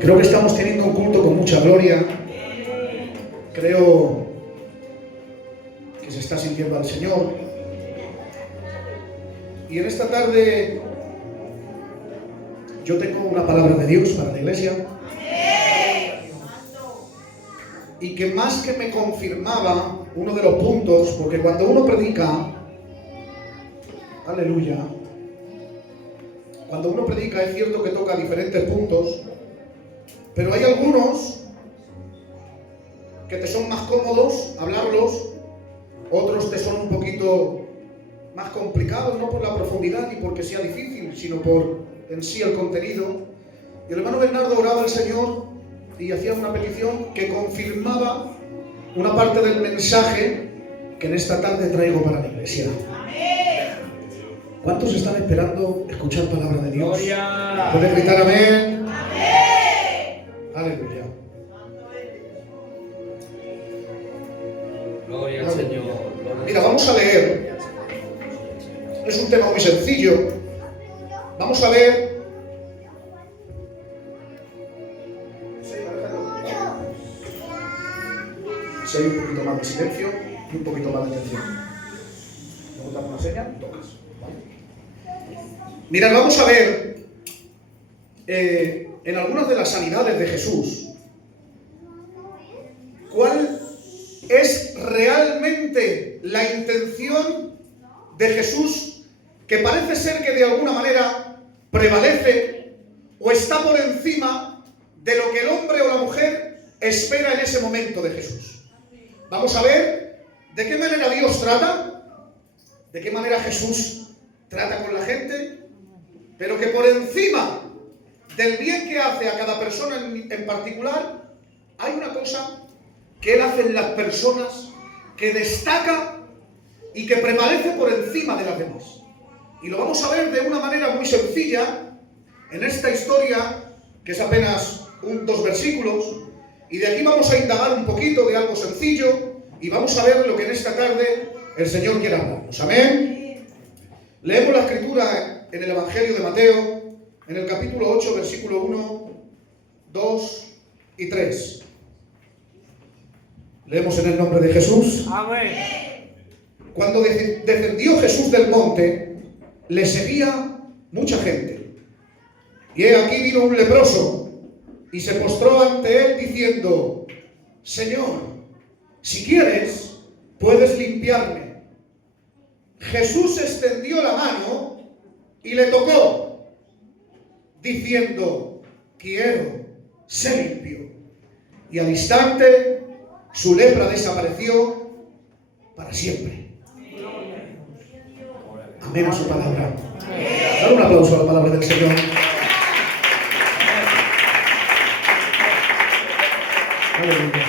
Creo que estamos teniendo un culto con mucha gloria. Creo que se está sintiendo al Señor. Y en esta tarde yo tengo una palabra de Dios para la iglesia. Y que más que me confirmaba uno de los puntos, porque cuando uno predica, aleluya, cuando uno predica es cierto que toca diferentes puntos, pero hay algunos que te son más cómodos hablarlos, otros te son un poquito más complicados, no por la profundidad ni porque sea difícil, sino por en sí el contenido. Y el hermano Bernardo oraba al Señor y hacía una petición que confirmaba una parte del mensaje que en esta tarde traigo para la iglesia. ¿Cuántos están esperando escuchar palabra de Dios? ¡Gloria! ¿Pueden gritar amén? Aleluya. Gloria al Señor. Mira, vamos a leer. Es un tema muy sencillo. Vamos a ver. Si hay un poquito más de silencio y un poquito más de atención. ¿Me das una señal? Tocas. ¿Vale? Mirad, vamos a ver. En algunas de las sanidades de Jesús, ¿cuál es realmente la intención de Jesús, que parece ser que de alguna manera prevalece o está por encima de lo que el hombre o la mujer espera en ese momento de Jesús? Vamos a ver de qué manera Dios trata, de qué manera Jesús trata con la gente, pero que por encima del bien que hace a cada persona en particular, hay una cosa que Él hace en las personas que destaca y que prevalece por encima de las demás. Y lo vamos a ver de una manera muy sencilla en esta historia, que es apenas 2 versículos, y de aquí vamos a indagar un poquito de algo sencillo y vamos a ver lo que en esta tarde el Señor quiere hablarnos. Amén. Leemos la escritura en el Evangelio de Mateo, en el capítulo 8, versículo 1, 2 y 3. Leemos en el nombre de Jesús. Amén. Cuando descendió Jesús del monte, le seguía mucha gente. Y he aquí vino un leproso y se postró ante él diciendo: Señor, si quieres, puedes limpiarme. Jesús extendió la mano y le tocó, diciendo: quiero, sé limpio. Y al instante su lepra desapareció para siempre. Amén a su palabra. Dale un aplauso a la palabra del Señor. Aleluya.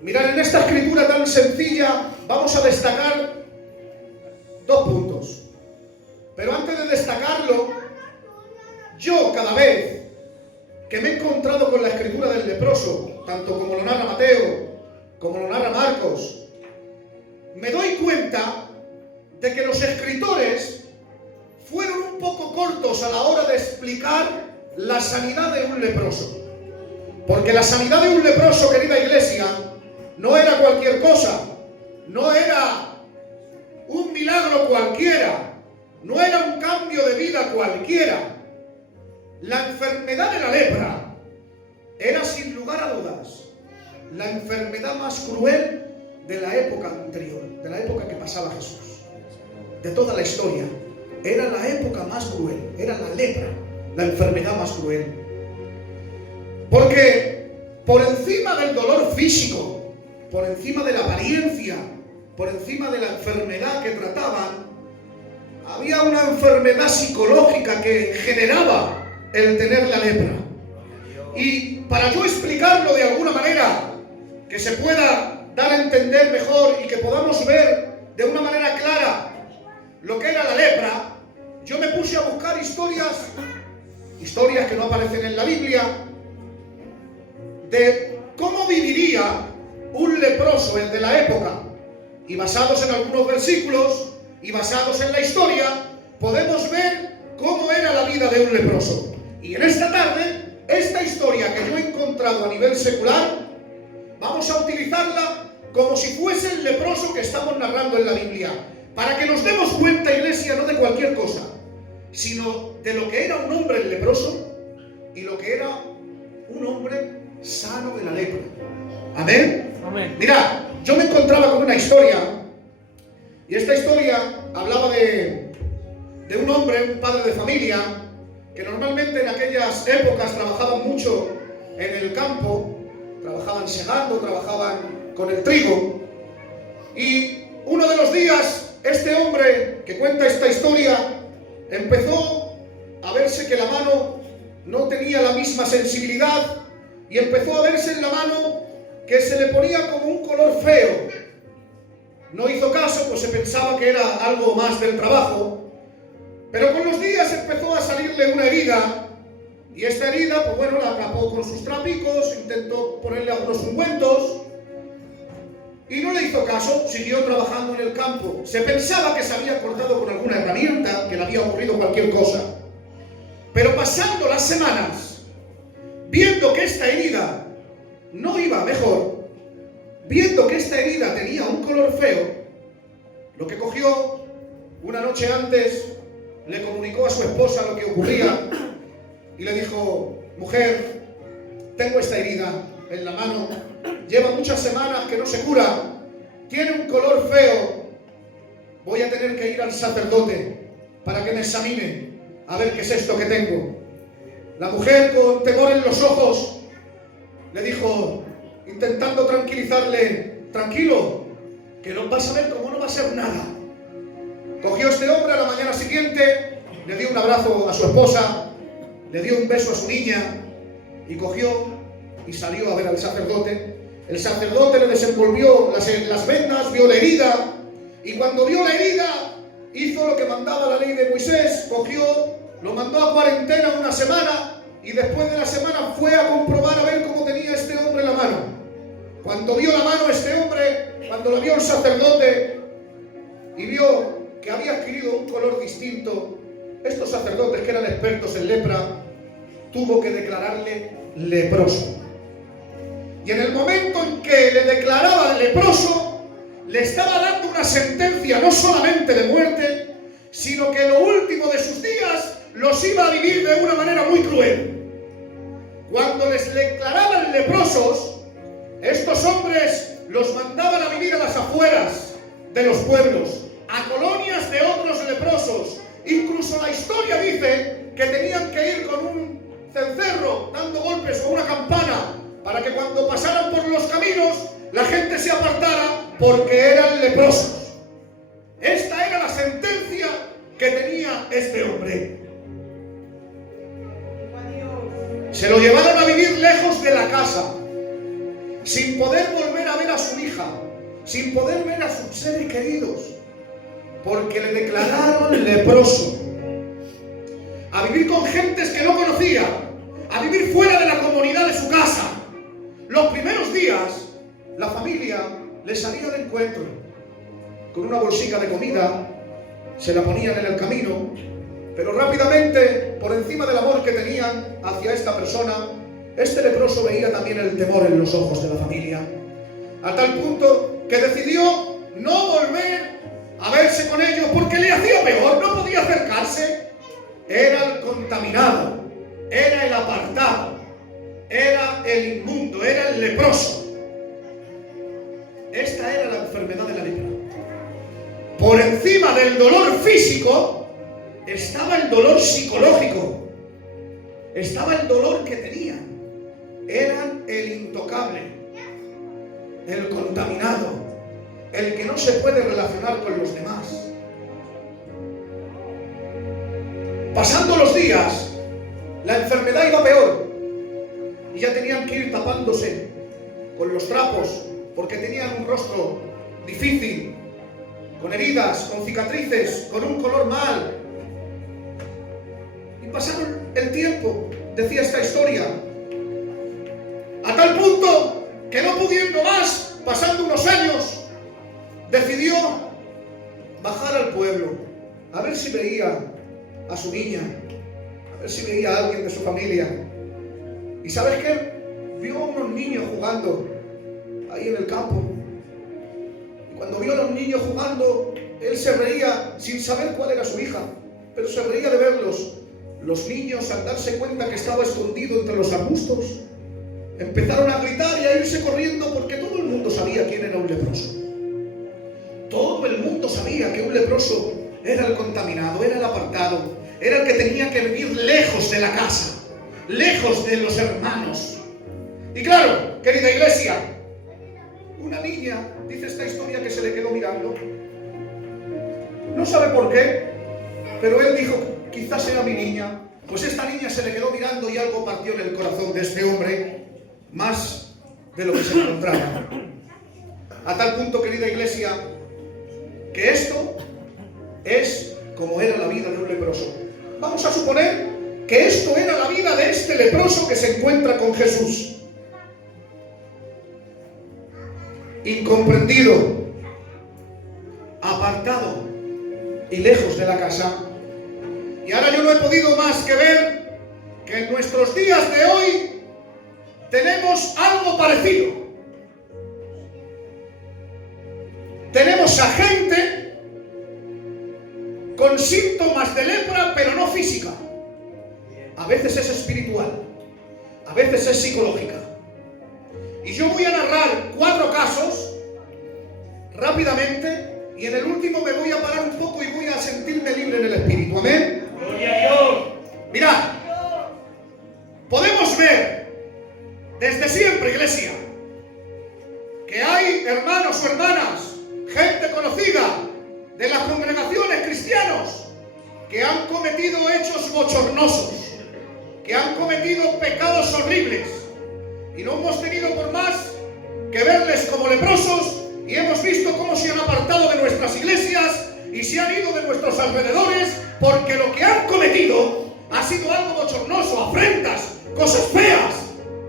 Mirad, en esta escritura tan sencilla vamos a destacar 2 puntos. Pero antes de destacarlo, yo cada vez que me he encontrado con la escritura del leproso, tanto como lo narra Mateo, como lo narra Marcos, me doy cuenta de que los escritores fueron un poco cortos a la hora de explicar la sanidad de un leproso. Porque la sanidad de un leproso, querida iglesia, no era cualquier cosa, no era un milagro cualquiera, no era un cambio de vida cualquiera. La enfermedad de la lepra era, sin lugar a dudas, la enfermedad más cruel de la época anterior, de la época que pasaba Jesús, de toda la historia. Era la época más cruel, era la lepra, la enfermedad más cruel. Porque por encima del dolor físico, por encima de la apariencia, por encima de la enfermedad que trataban, había una enfermedad psicológica que generaba el tener la lepra. Y para yo explicarlo de alguna manera, que se pueda dar a entender mejor y que podamos ver de una manera clara lo que era la lepra, yo me puse a buscar historias que no aparecen en la Biblia, de cómo viviría un leproso, el de la época. Y basados en algunos versículos y basados en la historia, podemos ver cómo era la vida de un leproso. Y en esta tarde, esta historia que yo he encontrado a nivel secular, vamos a utilizarla como si fuese el leproso que estamos narrando en la Biblia, para que nos demos cuenta, iglesia, no de cualquier cosa, sino de lo que era un hombre leproso y lo que era un hombre sano de la lepra. ¿Amén? Amén. Mirad, yo me encontraba con una historia, y esta historia hablaba de un hombre, un padre de familia, que normalmente en aquellas épocas trabajaban mucho en el campo, trabajaban segando, trabajaban con el trigo, y uno de los días este hombre que cuenta esta historia empezó a verse que la mano no tenía la misma sensibilidad, y empezó a verse en la mano que se le ponía como un color feo. No hizo caso, pues se pensaba que era algo más del trabajo. Pero con los días empezó a salirle una herida, y esta herida, pues bueno, la tapó con sus trapicos, intentó ponerle algunos ungüentos, y no le hizo caso, siguió trabajando en el campo. Se pensaba que se había cortado con alguna herramienta, que le había ocurrido cualquier cosa. Pero pasando las semanas, viendo que esta herida no iba mejor, viendo que esta herida tenía un color feo, lo que cogió una noche antes, le comunicó a su esposa lo que ocurría y le dijo: mujer, tengo esta herida en la mano, lleva muchas semanas que no se cura, tiene un color feo, voy a tener que ir al sacerdote para que me examine a ver qué es esto que tengo. La mujer, con temor en los ojos, le dijo, intentando tranquilizarle: tranquilo, que lo vas a ver como no va a ser nada. Cogió este hombre a la mañana siguiente, le dio un abrazo a su esposa, le dio un beso a su niña, y cogió y salió a ver al sacerdote. El sacerdote le desenvolvió las vendas, vio la herida, y cuando vio la herida, hizo lo que mandaba la ley de Moisés, cogió, lo mandó a cuarentena una semana, y después de la semana fue a comprobar a ver cómo tenía este hombre la mano. Cuando vio la mano este hombre, cuando la vio el sacerdote y vio que había adquirido un color distinto, estos sacerdotes que eran expertos en lepra, tuvo que declararle leproso. Y en el momento en que le declaraba leproso, le estaba dando una sentencia no solamente de muerte, sino que lo último de sus días los iba a vivir de una manera muy cruel. Cuando les declaraban leprosos, estos hombres los mandaban a vivir a las afueras de los pueblos, a colonias de otros leprosos. Incluso la historia dice que tenían que ir con un cencerro dando golpes con una campana para que cuando pasaran por los caminos la gente se apartara, porque eran leprosos. Esta era la sentencia que tenía este hombre. Se lo llevaron a vivir lejos de la casa, sin poder volver a ver a su hija, sin poder ver a sus seres queridos, porque le declararon leproso. A vivir con gentes que no conocía, a vivir fuera de la comunidad de su casa. Los primeros días, la familia le salía de encuentro con una bolsica de comida, se la ponían en el camino, pero rápidamente, por encima del amor que tenían hacia esta persona, este leproso veía también el temor en los ojos de la familia, a tal punto que decidió no volver a verse con ellos porque le hacía peor, no podía acercarse. Era el contaminado, era el apartado, era el inmundo, era el leproso. Esta era la enfermedad de la lepra. Por encima del dolor físico estaba el dolor psicológico, estaba el dolor que tenían. Eran el intocable, el contaminado, el que no se puede relacionar con los demás. Pasando los días, la enfermedad iba peor. y ya tenían que ir tapándose con los trapos porque tenían un rostro difícil, con heridas, con cicatrices, con un color mal. Y pasaron el tiempo, decía esta historia, a tal punto que no pudiendo más, pasando unos años, decidió bajar al pueblo, a ver si veía a su niña, a ver si veía a alguien de su familia. ¿Y sabes qué? Vio a unos niños jugando ahí en el campo. Y cuando vio a los niños jugando, él se reía sin saber cuál era su hija, pero se reía de verlos. Los niños, al darse cuenta que estaba escondido entre los arbustos, empezaron a gritar y a irse corriendo porque todo el mundo sabía quién era un leproso. Todo el mundo sabía que un leproso era el contaminado, era el apartado, era el que tenía que vivir lejos de la casa, lejos de los hermanos. Y claro, querida iglesia, una niña, dice esta historia, que se le quedó mirando. No sabe por qué, pero él dijo, quizás sea mi niña. Pues esta niña se le quedó mirando y algo partió en el corazón de este hombre, más de lo que se encontraba. A tal punto, querida iglesia, que esto es como era la vida de un leproso. Vamos a suponer que esto era la vida de este leproso que se encuentra con Jesús. Incomprendido, apartado y lejos de la casa. Y ahora yo no he podido más que ver que en nuestros días de hoy tenemos algo parecido. Tenemos a gente con síntomas de lepra, pero no física. A veces es espiritual, a veces es psicológica. Y yo voy a narrar 4 casos rápidamente, y en el último me voy a parar un poco y voy a sentirme libre en el espíritu. Amén. Gloria a Dios. Mirad, podemos ver desde siempre, iglesia, que hay hermanos o hermanas, gente conocida de las congregaciones cristianos, que han cometido hechos bochornosos, que han cometido pecados horribles, y no hemos tenido por más que verles como leprosos, y hemos visto cómo se han apartado de nuestras iglesias y se han ido de nuestros alrededores, porque lo que han cometido ha sido algo bochornoso, afrentas, cosas feas,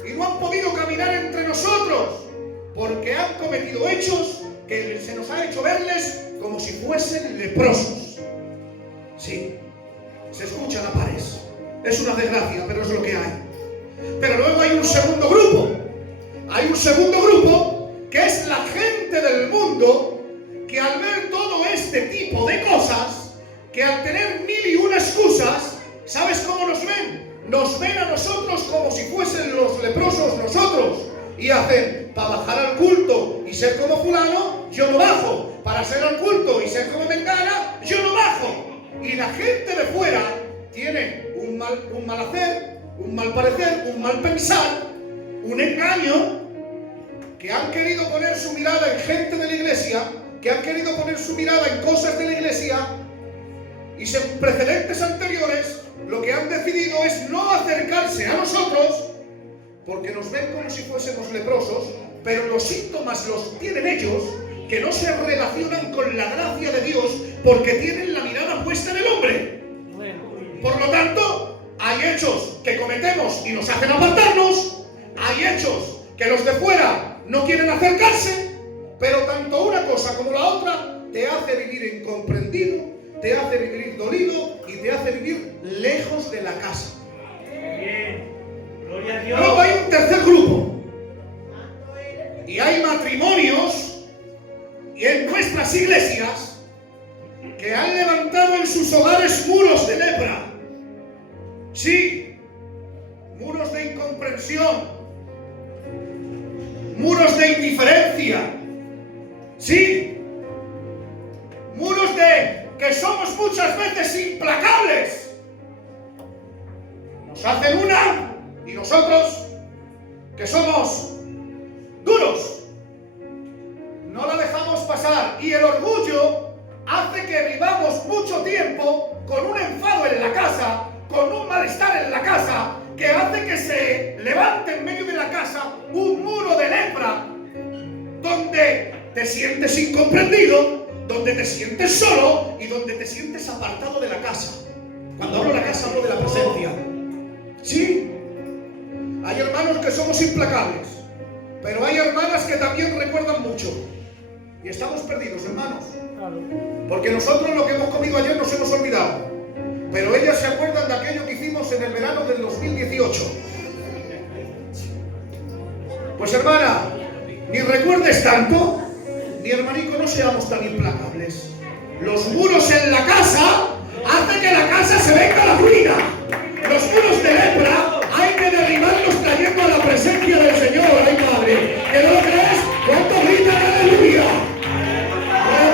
y no han podido caminar entre nosotros, porque han cometido hechos que se nos ha hecho verles como si fuesen leprosos. Sí, se escuchan a pares. Es una desgracia, pero es lo que hay. Pero luego hay un segundo grupo. Hay un segundo grupo que es la gente del mundo, que al ver todo este tipo de cosas, que al tener 1001 excusas, ¿sabes cómo nos ven? Nos ven a nosotros como si fuesen los leprosos nosotros. Y hacen, para bajar al culto y ser como fulano, yo no bajo. Para ser al culto y ser como mengana, yo no bajo. Y la gente de fuera tiene un mal hacer, un mal parecer, un mal pensar, un engaño, que han querido poner su mirada en gente de la iglesia, que han querido poner su mirada en cosas de la iglesia, y según precedentes anteriores, lo que han decidido es no acercarse a nosotros, porque nos ven como si fuésemos leprosos, pero los síntomas los tienen ellos, que no se relacionan con la gracia de Dios, porque tienen la mirada puesta en el hombre. Por lo tanto, hay hechos que cometemos y nos hacen apartarnos, hay hechos que los de fuera no quieren acercarse, pero tanto una cosa como la otra te hace vivir incomprendido, te hace vivir dolido y te hace vivir lejos de la casa. Bien. Gloria a Dios. Luego hay un tercer grupo, y hay matrimonios y en nuestras iglesias que han levantado en sus hogares muros de lepra. Sí, muros de incomprensión, muros de indiferencia, sí, muros de que somos muchas veces implacables. Nos hacen una y nosotros, que somos duros, no la dejamos pasar, y el orgullo hace que vivamos mucho tiempo con un enfado en la casa, con un malestar en la casa, que hace que se levante en medio casa un muro de lepra, donde te sientes incomprendido, donde te sientes solo y donde te sientes apartado de la casa. Cuando hablo de la casa, hablo de la presencia. Sí, hay hermanos que somos implacables, pero hay hermanas que también recuerdan mucho. Y estamos perdidos, hermanos. Porque nosotros lo que hemos comido ayer nos hemos olvidado. Pero ellas se acuerdan de aquello que hicimos en el verano del 2018. Pues hermana, ni recuerdes tanto, ni hermanico, no seamos tan implacables. Los muros en la casa hacen que la casa se venga a la ruina. Los muros de lepra hay que derribarlos trayendo a la presencia del Señor. ¡Ay, Padre! ¿Que no lo crees? ¿Cuánto gritan aleluya?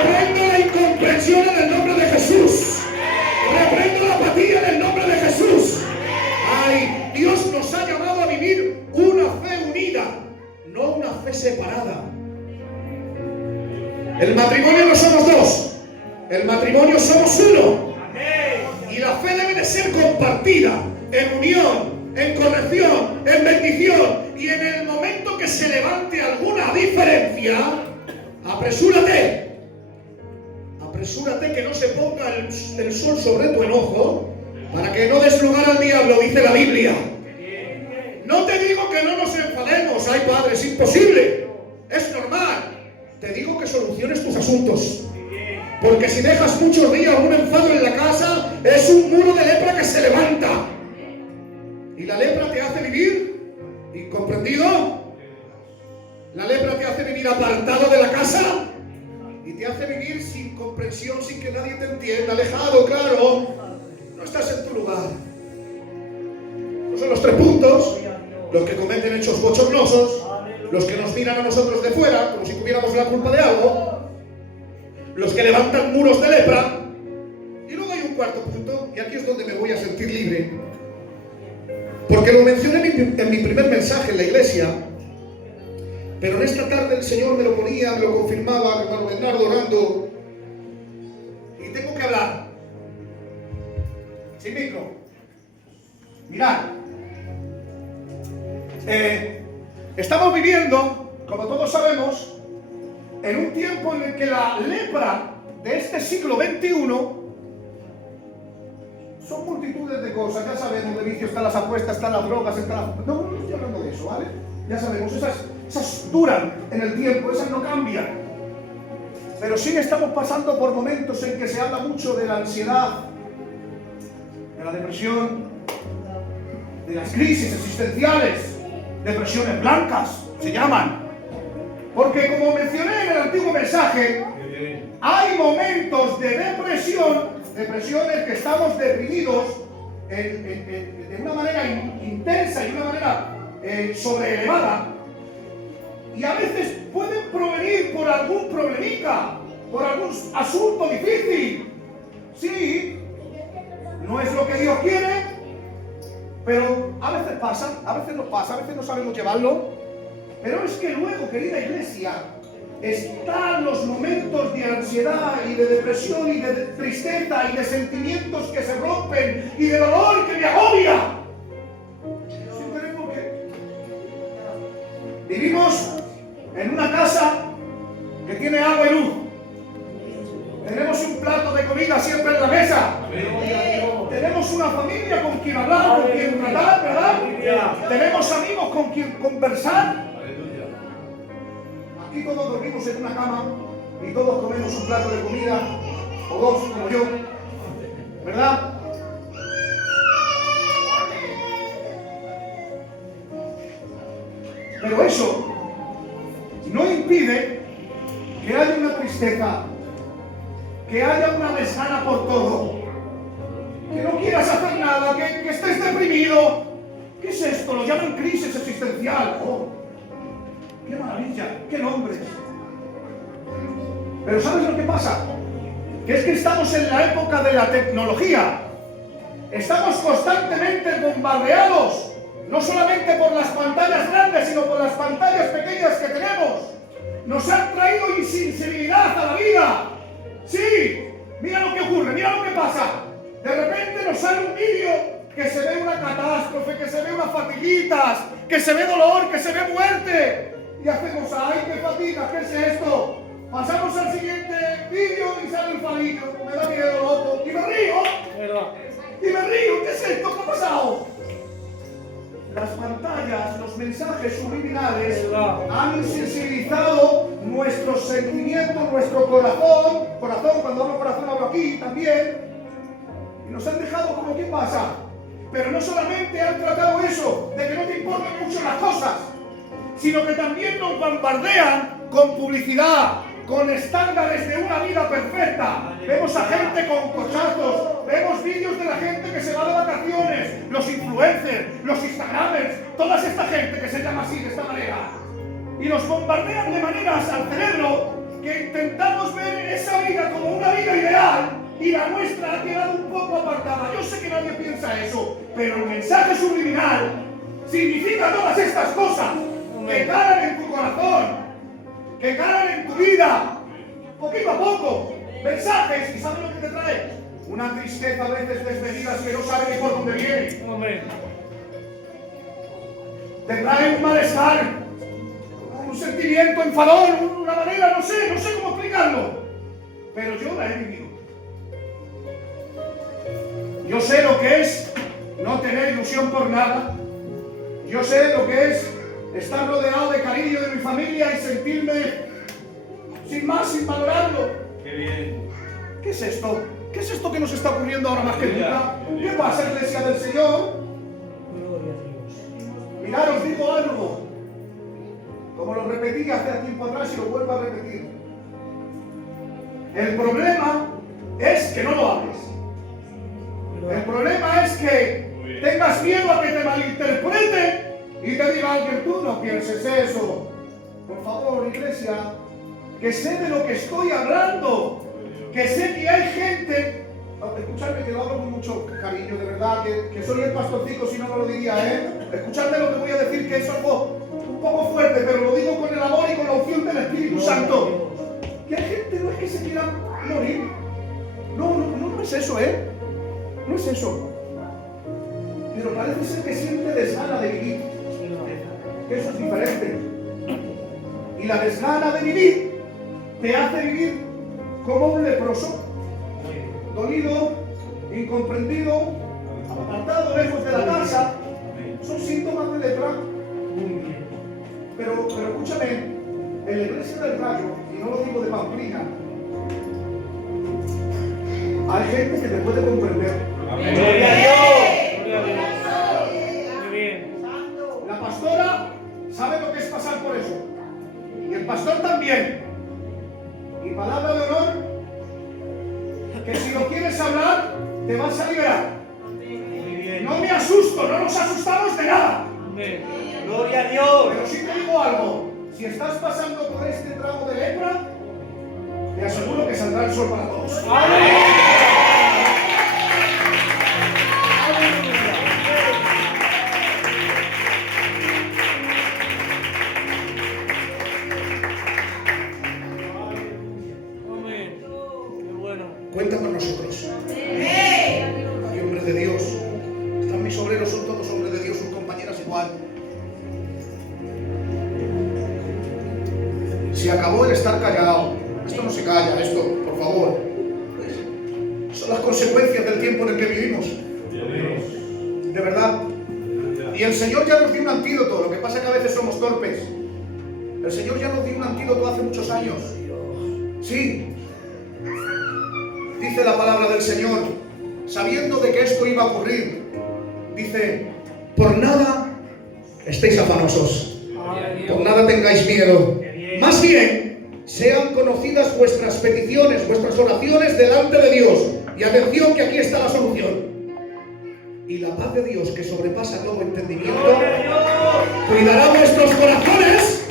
Reprendo la incomprensión en el nombre de Jesús. Reprendo la apatía en el nombre de Jesús. ¡Ay! Dios nos ha llamado a vivir una fe unida, no una fe separada. El matrimonio no somos dos, el matrimonio somos uno. Y la fe debe de ser compartida, en unión, en corrección, en bendición. Y en el momento que se levante alguna diferencia, apresúrate. Apresúrate que no se ponga el sol sobre tu enojo, para que no des lugar al diablo, dice la Biblia. No te digo que no nos enfademos, ay Padre, es imposible, es normal. Te digo que soluciones tus asuntos. Porque si dejas muchos días un enfado en la casa, es un muro de lepra que se levanta. Y la lepra te hace vivir incomprendido. La lepra te hace vivir apartado de la casa. Y te hace vivir sin comprensión, sin que nadie te entienda, alejado, claro. No estás en tu lugar. Esos son los 3 puntos. Los que cometen hechos bochornosos, los que nos miran a nosotros de fuera, como si tuviéramos la culpa de algo, los que levantan muros de lepra. Y luego hay un 4.º punto, y aquí es donde me voy a sentir libre, porque lo mencioné en mi primer mensaje en la iglesia, pero en esta tarde el Señor me lo ponía, me lo confirmaba, hermano Bernardo orando, y tengo que hablar. Sin micro. Mirad. Estamos viviendo, como todos sabemos, en un tiempo en el que la lepra de este siglo XXI son multitudes de cosas. Ya sabemos, de vicio están las apuestas, están las drogas, están las... No estoy hablando de eso, ¿vale? Ya sabemos, esas duran en el tiempo, esas no cambian. Pero sí estamos pasando por momentos en que se habla mucho de la ansiedad, de la depresión, de las crisis existenciales. Depresiones blancas se llaman, porque como mencioné en el antiguo mensaje, hay momentos de depresión, depresiones que estamos deprimidos de una manera intensa y de una manera sobreelevada, y a veces pueden provenir por algún problemica, por algún asunto difícil. Sí, no es lo que Dios quiere, pero a veces pasa, a veces nos pasa, a veces no sabemos llevarlo. Pero es que luego, querida iglesia, están los momentos de ansiedad y de depresión y de tristeza y de sentimientos que se rompen y de dolor que me agobia. Simplemente porque vivimos en una casa que tiene agua y luz. Tenemos un plato de comida siempre en la mesa. Tenemos una familia con quien hablar, con quien tratar, ¿verdad? Tenemos amigos con quien conversar. Aquí todos dormimos en una cama y todos comemos un plato de comida, o 2 como yo, ¿verdad? Pero eso no impide que haya una tristeza, que haya una desgana por todo, que no quieras hacer nada, que estés deprimido. ¿Qué es esto? Lo llaman crisis existencial. ¡Oh! ¡Qué maravilla! ¡Qué nombres! Pero ¿sabes lo que pasa? Que es que estamos en la época de la tecnología. Estamos constantemente bombardeados, no solamente por las pantallas grandes, sino por las pantallas pequeñas que tenemos. Nos han traído insensibilidad a la vida. Sí, mira lo que ocurre, mira lo que pasa. De repente nos sale un vídeo que se ve una catástrofe, que se ve unas fatiguitas, que se ve dolor, que se ve muerte. Y hacemos, ¡ay, qué fatiga! ¿Qué es esto? Pasamos al siguiente vídeo y sale el falillo. Me da miedo, loco. Y me río. Y me río. ¿Qué es esto? ¿Qué ha pasado? Las pantallas, los mensajes subliminales han insensibilizado nuestros sentimientos, nuestro corazón. Corazón, cuando hablo corazón hablo aquí también. Y nos han dejado como ¿qué pasa? Pero no solamente han tratado eso, de que no te importen mucho las cosas, sino que también nos bombardean con publicidad, con estándares de una vida perfecta. Vemos a gente con cochazos, vemos vídeos de la gente que se va de vacaciones, los influencers, los instagramers, toda esta gente que se llama así, de esta manera. Y nos bombardean de maneras al cerebro que intentamos ver esa vida como una vida ideal y la nuestra ha quedado un poco apartada. Yo sé que nadie piensa eso, pero el mensaje subliminal significa todas estas cosas que calan en tu corazón, que calan en tu vida, poquito a poco, mensajes. ¿Y sabes lo que te trae? Una tristeza a veces desmedida que no sabe ni por dónde viene. Te trae un malestar, un sentimiento enfadón, una manera, no sé cómo explicarlo, pero yo la he vivido. Yo sé lo que es no tener ilusión por nada. Yo sé lo que es estar rodeado de cariño de mi familia y sentirme sin más, sin valorarlo. Qué bien. ¿Qué es esto? ¿Qué es esto que nos está ocurriendo ahora más que nunca? ¿Qué pasa, Iglesia del Señor? Mirad, os digo algo. Como lo repetí hace tiempo atrás y lo vuelvo a repetir. El problema es que no lo hables. El problema es que tengas miedo a que te malinterpreten y te diga alguien, tú no pienses eso. Por favor, Iglesia, que sé de lo que estoy hablando, que sé que hay gente, escuchadme que lo hablo con mucho cariño, de verdad, que soy el pastorcico, si no, no lo diría, escuchadme lo que voy a decir, que es algo un poco fuerte, pero lo digo con el amor y con la unción del Espíritu Santo. Que hay gente no es que se quiera morir, no es eso, no es eso, pero parece ser que siente desgana de vivir, que eso es diferente. Y la desgana de vivir te hace vivir como un leproso, dolido, incomprendido, apartado lejos de la casa. Son síntomas de lepra. Pero escúchame, en la Iglesia del Rayo, y no lo digo de Pamplina, hay gente que te puede comprender. Gloria a Dios. Gloria a Dios. Muy bien. La pastora sabe lo que es pasar por eso. Y el pastor también. Y palabra de honor, que si lo quieres hablar, te vas a liberar. Muy bien. No me asusto, no nos asustamos de nada. Amén. Gloria a Dios. Pero sí te digo algo, si estás pasando por este tramo de lepra, te aseguro que saldrá el sol para todos. Cuenta con nosotros. Y hombres de Dios. Están mis obreros, son todos hombres de Dios, sus compañeras igual. Se acabó el estar callado. Esto no se calla, esto, por favor. Son las consecuencias del tiempo en el que vivimos. De verdad. Y el Señor ya nos dio un antídoto. Lo que pasa es que a veces somos torpes. El Señor ya nos dio un antídoto hace muchos años. Sí. Dice la palabra del Señor, sabiendo de que esto iba a ocurrir, dice, por nada estéis afanosos, por nada tengáis miedo, más bien sean conocidas vuestras peticiones, vuestras oraciones delante de Dios, y atención que aquí está la solución, y la paz de Dios que sobrepasa todo entendimiento, cuidará vuestros corazones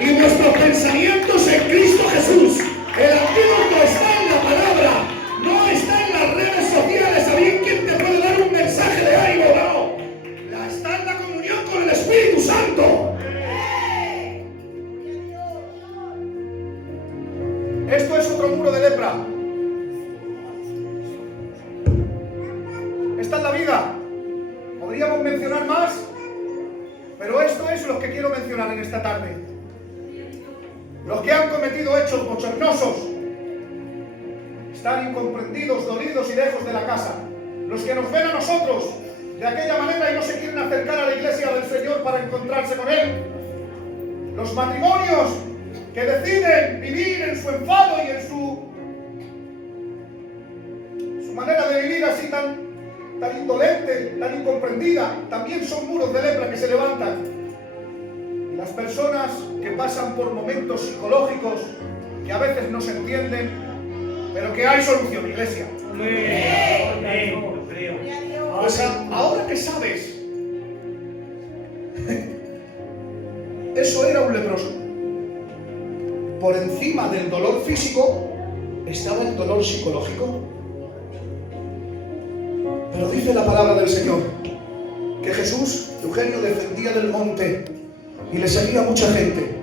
y vuestros pensamientos en Cristo Jesús. El antídoto está en la palabra. No está en las redes sociales, ¿sabían quién te puede dar un mensaje de ánimo? No. Está en la comunión con el Espíritu Santo. Esto es otro muro de lepra. Esta es la vida. tres los que quiero mencionar en esta tarde. Los que han cometido hechos bochornosos, están incomprendidos, dolidos y lejos de la casa. Los que nos ven a nosotros de aquella manera y no se quieren acercar a la iglesia del Señor para encontrarse con Él. Los matrimonios que deciden vivir en su enfado y en su manera de vivir así tan indolente, tan incomprendida, también son muros de lepra que se levantan. Y las personas que pasan por momentos psicológicos que a veces no se entienden, pero que hay solución, iglesia. Pues ahora que sabes, eso era un leproso. Por encima del dolor físico estaba el dolor psicológico. Pero dice la palabra del Señor que Jesús, Eugenio, descendía del monte y le seguía mucha gente.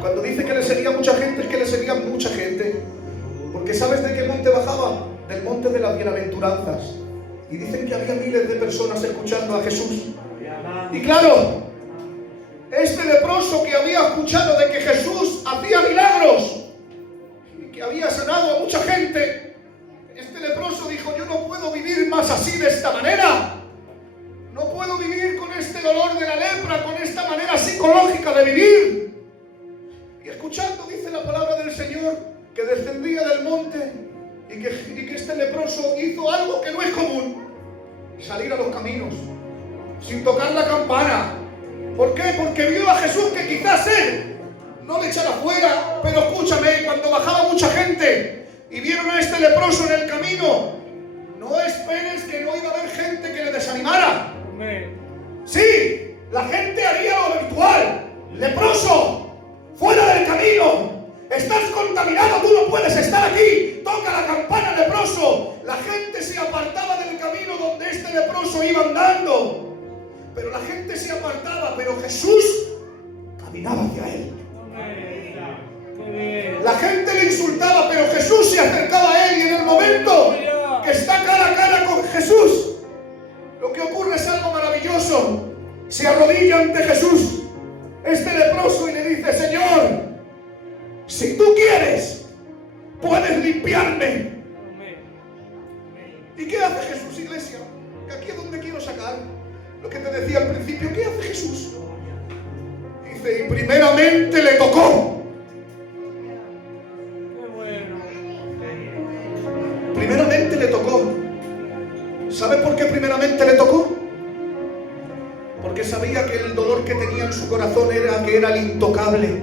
Cuando dice que le seguía mucha gente, es que le seguía mucha gente. Porque ¿sabes de qué monte bajaba? Del monte de las bienaventuranzas. Y dicen que había miles de personas escuchando a Jesús. Y claro, este leproso que había escuchado de que Jesús hacía milagros y que había sanado a mucha gente, este leproso dijo: yo no puedo vivir más así, de esta manera. No puedo vivir con este dolor de la lepra, con esta manera psicológica de vivir. Y escuchando, dice la palabra del Señor, que descendía del monte y que este leproso hizo algo que no es común: salir a los caminos sin tocar la campana. ¿Por qué? Porque vio a Jesús que quizás él no le echara fuera, pero escúchame, cuando bajaba mucha gente y vieron a este leproso en el camino, no esperes que no iba a haber gente que le desanimara. Sí, la gente haría lo habitual. Leproso, fuera del camino, estás contaminado, tú no puedes estar aquí, toca la campana, leproso. La gente se apartaba del camino donde este leproso iba andando, pero la gente se apartaba, pero Jesús caminaba hacia él. La gente le insultaba, pero Jesús se acercaba a él, y en el momento que está cara a cara con Jesús, lo que ocurre es algo maravilloso. Se arrodilla ante Jesús este leproso y le dice: Señor, si tú quieres, puedes limpiarme. ¿Y qué hace Jesús, iglesia? Que aquí es donde quiero sacar lo que te decía al principio. ¿Qué hace Jesús? Dice: y primeramente le tocó. Primeramente le tocó. ¿Sabe por qué primeramente le tocó? Porque sabía que el dolor que tenía en su corazón era que era el intocable,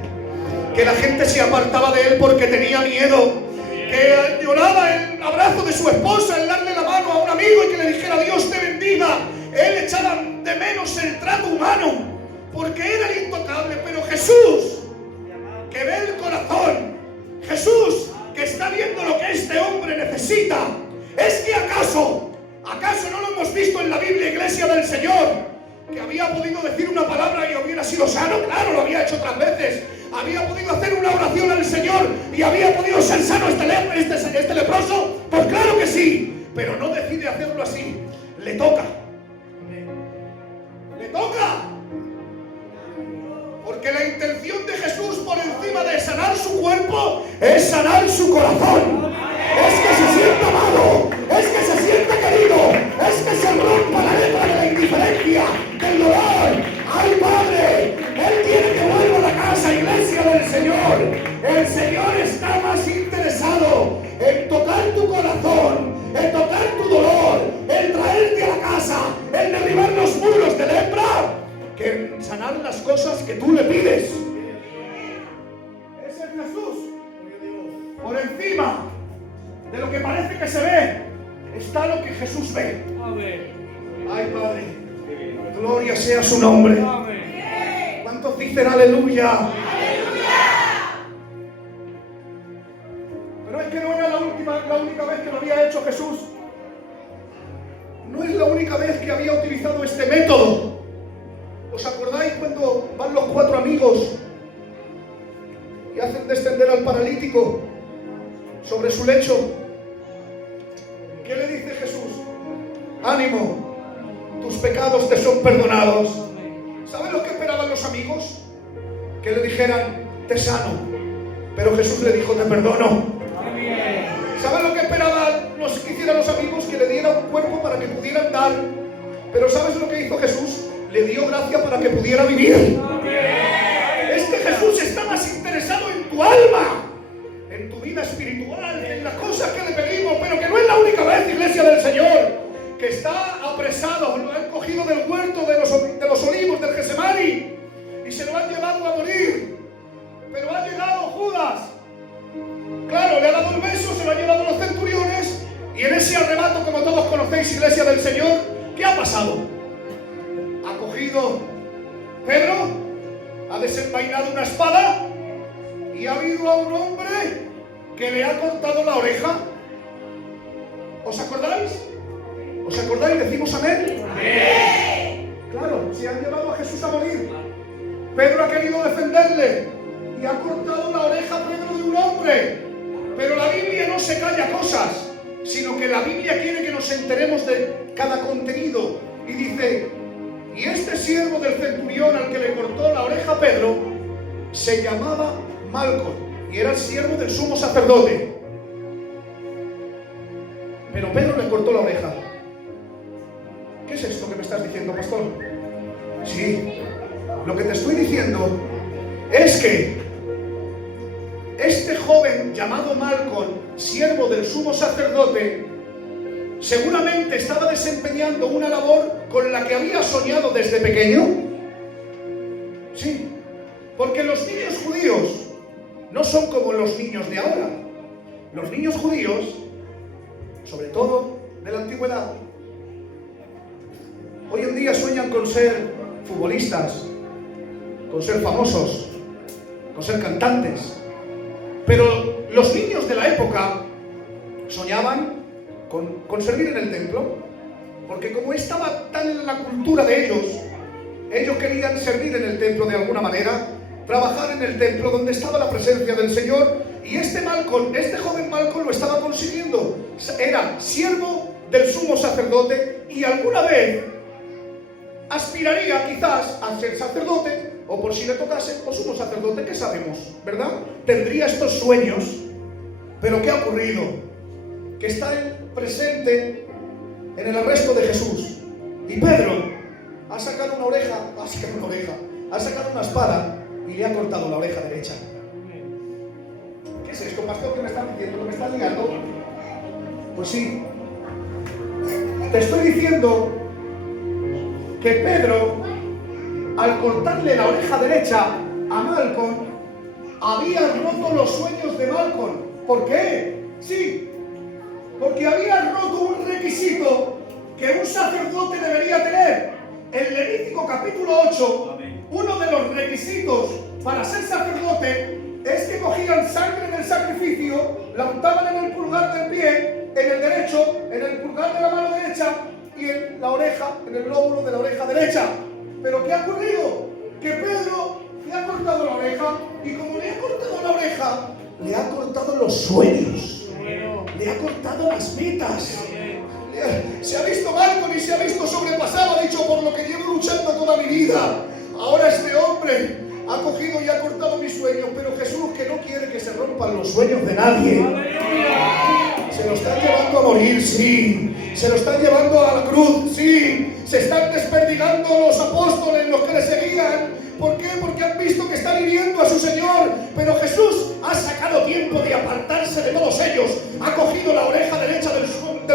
que la gente se apartaba de él porque tenía miedo, que lloraba el abrazo de su esposa, el darle la mano a un amigo y que le dijera: Dios te bendiga. Él echaba de menos el trato humano porque era el intocable. Pero Jesús, que ve el corazón, Jesús, que está viendo lo que este hombre necesita, es que ¿acaso no lo hemos visto en la Biblia, iglesia del Señor, que había podido decir una palabra y hubiera sido sano? Claro, lo había hecho otras veces. Había podido hacer una oración al Señor y había podido ser sano este leproso. Pues claro que sí, pero no decide hacerlo así. Le toca. Le toca. Porque la intención de Jesús, por encima de sanar su cuerpo, es sanar su corazón. Es que se sienta amado, es que se sienta querido, es que se rompa la letra de la indiferencia, del dolor. ¡Ay, Padre! Él quiere que vuelva a la casa, iglesia del Señor. El Señor está más interesado en tocar tu corazón, en tocar tu dolor, en traerte a la casa, en derribar los muros de lepra, que en sanar las cosas que tú le pides. Ese es Jesús. Por encima de lo que parece que se ve, está lo que Jesús ve. Ay, Padre, gloria sea su nombre. ¿Cuántos dicen aleluya? Pero es que no era la única vez que lo había hecho Jesús. No es la única vez que había utilizado este método. ¿Os acordáis cuando van los 4 amigos y hacen descender al paralítico sobre su lecho? ¿Qué le dice Jesús? Ánimo, tus pecados te son perdonados. ¿Sabes lo que los amigos que le dijeran, te sano. Pero Jesús le dijo, te perdono. ¿Saben lo que esperaban que hicieran los amigos? Que le diera un cuerpo para que pudiera andar. Pero ¿sabes lo que hizo Jesús? Le dio gracia para que pudiera vivir. Es que Jesús está más interesado en tu alma, en tu vida espiritual, en las cosas que le pedimos, pero que no es la única vez, iglesia del Señor, que está apresado. Lo han cogido del huerto de los olivos del Getsemaní y se lo han llevado a morir. Pero ha llegado Judas. Claro, le ha dado el beso, se lo han llevado los centuriones, y en ese arrebato, como todos conocéis, iglesia del Señor, ¿qué ha pasado? Ha cogido Pedro, ha desenvainado una espada y ha habido a un hombre que le ha cortado la oreja. ¿Os acordáis? ¿Os acordáis? ¿Decimos amén? ¡Amén! Claro, se han llevado a Jesús a morir. Pedro ha querido defenderle y ha cortado la oreja a Pedro de un hombre. Pero la Biblia no se calla cosas, sino que la Biblia quiere que nos enteremos de cada contenido. Y dice, y este siervo del centurión al que le cortó la oreja a Pedro se llamaba Malco y era el siervo del sumo sacerdote. Pero Pedro le cortó la oreja. ¿Qué es esto que me estás diciendo, pastor? Sí, lo que te estoy diciendo es que este joven llamado Malco, siervo del sumo sacerdote, seguramente estaba desempeñando una labor con la que había soñado desde pequeño. Sí, porque los niños judíos no son como los niños de ahora. Los niños judíos, sobre todo de la antigüedad, hoy en día sueñan con ser futbolistas, con ser famosos, con ser cantantes. Pero los niños de la época soñaban con servir en el templo, porque como estaba tan en la cultura de ellos querían servir en el templo de alguna manera, trabajar en el templo donde estaba la presencia del Señor. Y este joven Malco lo estaba consiguiendo. Era siervo del sumo sacerdote y alguna vez aspiraría quizás a ser sacerdote, o por si le tocase, o sumo sacerdote, ¿qué sabemos? ¿Verdad? Tendría estos sueños. Pero ¿qué ha ocurrido? Que está él presente en el arresto de Jesús. Y Pedro ha sacado una espada y le ha cortado la oreja derecha. ¿Qué es esto, pastor, que me están diciendo? ¿Que me están liando? Pues sí. Te estoy diciendo que Pedro, al cortarle la oreja derecha a Malco, había roto los sueños de Malco. ¿Por qué? Sí, porque había roto un requisito que un sacerdote debería tener. En Levítico capítulo 8, uno de los requisitos para ser sacerdote es que cogían sangre del sacrificio, la untaban en el pulgar del pie, en el derecho, en el pulgar de la mano derecha y en la oreja, en el lóbulo de la oreja derecha. ¿Pero qué ha ocurrido? Que Pedro le ha cortado la oreja, y como le ha cortado la oreja, le ha cortado los sueños, le ha cortado las metas. Se ha visto Malco y se ha visto sobrepasado, ha dicho, por lo que llevo luchando toda mi vida. Ahora este hombre ha cogido y ha cortado mis sueños, pero Jesús, que no quiere que se rompan los sueños de nadie. Se lo están llevando a morir, sí. Se lo están llevando a la cruz, sí. Se están desperdigando los apóstoles, los que le seguían. ¿Por qué? Porque han visto que están hiriendo a su Señor. Pero Jesús ha sacado tiempo de apartarse de todos ellos. Ha cogido la oreja derecha del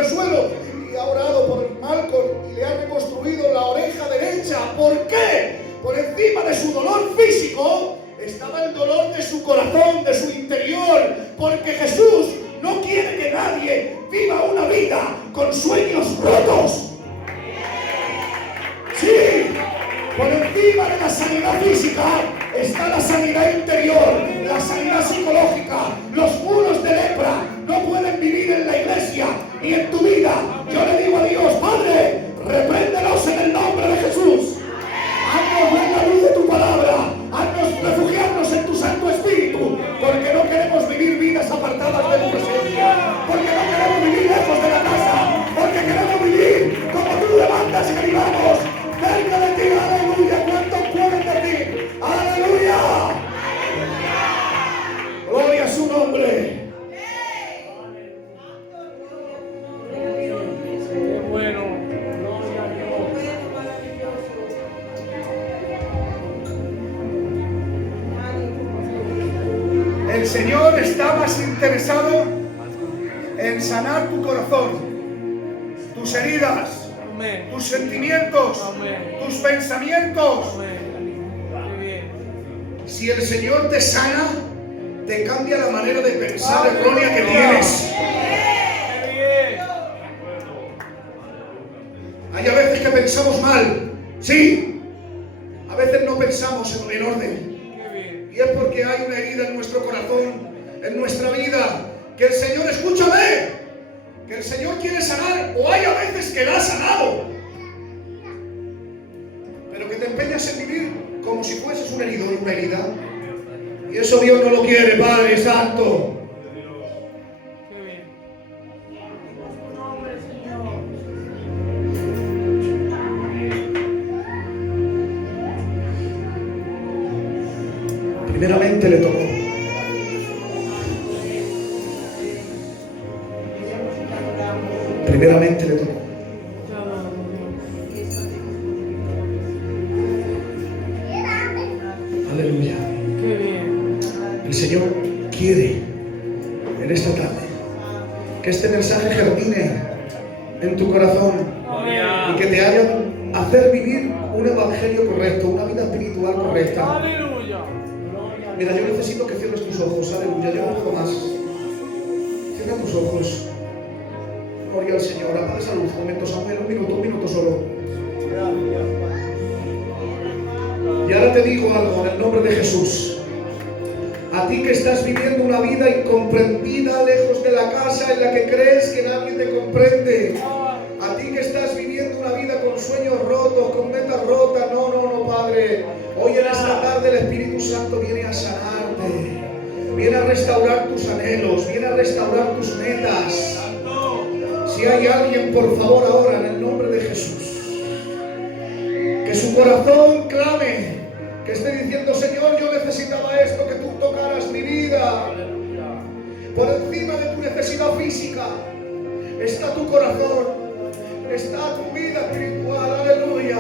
suelo y ha orado por Malco y le ha reconstruido la oreja derecha. ¿Por qué? Por encima de su dolor físico estaba el dolor de su corazón, de su interior. Porque Jesús no quiere que nadie viva una vida con sueños rotos. Sí, por encima de la sanidad física está la sanidad interior, la sanidad psicológica. Los muros de lepra no pueden vivir en la iglesia ni en tu vida. Yo le digo a Dios, Padre, repréndelos en el nombre de Jesús. Haznos ver la luz de tu palabra, haznos refugiarnos en tu Santo Espíritu, porque no queremos vivir vidas apartadas de tu presencia, porque no queremos vivir lejos de la casa, porque queremos vivir como tú demandas y que vivamos cerca de ti. Aleluya. ¿Cuántos pueden decir El Señor está más interesado en sanar tu corazón, tus heridas, Amén. tus sentimientos, Amén. tus pensamientos. Amén. Qué bien. Si el Señor te sana, te cambia la manera de pensar errónea que tienes. Qué bien. Hay a veces que pensamos mal, sí. A veces no pensamos en orden. Qué bien. Y es porque hay una herida en nuestro corazón, en nuestra vida, que el Señor, escúchame, que el Señor quiere sanar, o hay a veces que la ha sanado, pero que te empeñas en vivir como si fueses un herido en una herida. Y eso Dios no lo quiere, Padre Santo. Qué bien. Primeramente le tocó. Primeramente le tocó. Aleluya. Qué bien. El Señor quiere en esta tarde que este mensaje germine en tu corazón y que te haga hacer vivir un evangelio correcto, una vida espiritual correcta. Aleluya. Mira, yo necesito que cierres tus ojos. Aleluya, yo no puedo más. Cierra tus ojos. Gloria al Señor. Apaga esa luz. Un momento, Samuel. Un minuto solo. Y ahora te digo algo en el nombre de Jesús. A ti que estás viviendo una vida incomprendida lejos de la casa en la que crees que nadie te comprende. A ti que estás viviendo una vida con sueños rotos, con metas rotas. No, Padre. Hoy en esta tarde el Espíritu Santo viene a sanarte. Viene a restaurar tus anhelos. Viene a restaurar tus metas. Si hay alguien, por favor, ahora en el nombre de Jesús, que su corazón clame, que esté diciendo: Señor, yo necesitaba esto, que tú tocaras mi vida. Por encima de tu necesidad física está tu corazón, está tu vida espiritual. Aleluya.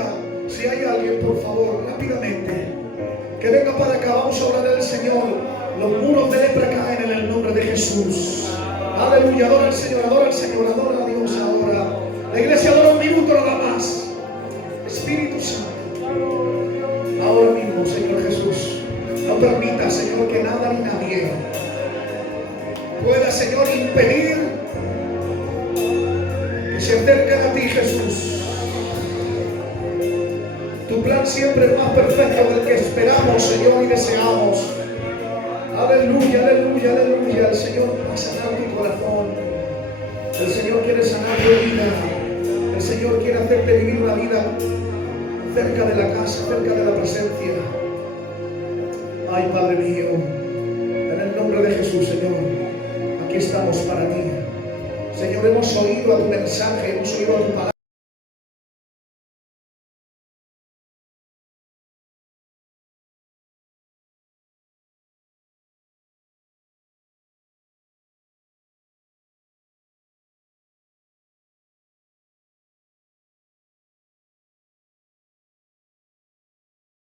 Si hay alguien, por favor, rápidamente, que venga para acá. Vamos a orar al Señor. Los muros de lepra caen en el nombre de Jesús. Aleluya. Adora al Señor, adora al Señor, adora a Dios ahora. La iglesia adora un minuto nada más. Espíritu Santo, ahora mismo, Señor Jesús, no permita, Señor, que nada ni nadie pueda, Señor, impedir que se acerquen a ti, Jesús. Tu plan siempre es más perfecto del que esperamos, Señor, y deseamos. Aleluya, aleluya, aleluya. El Señor va a sanar tu corazón. El Señor quiere sanar tu vida. El Señor quiere hacerte vivir una vida cerca de la casa, cerca de la presencia. Ay, Padre mío, en el nombre de Jesús, Señor, aquí estamos para ti. Señor, hemos oído a tu mensaje, hemos oído a tu palabra.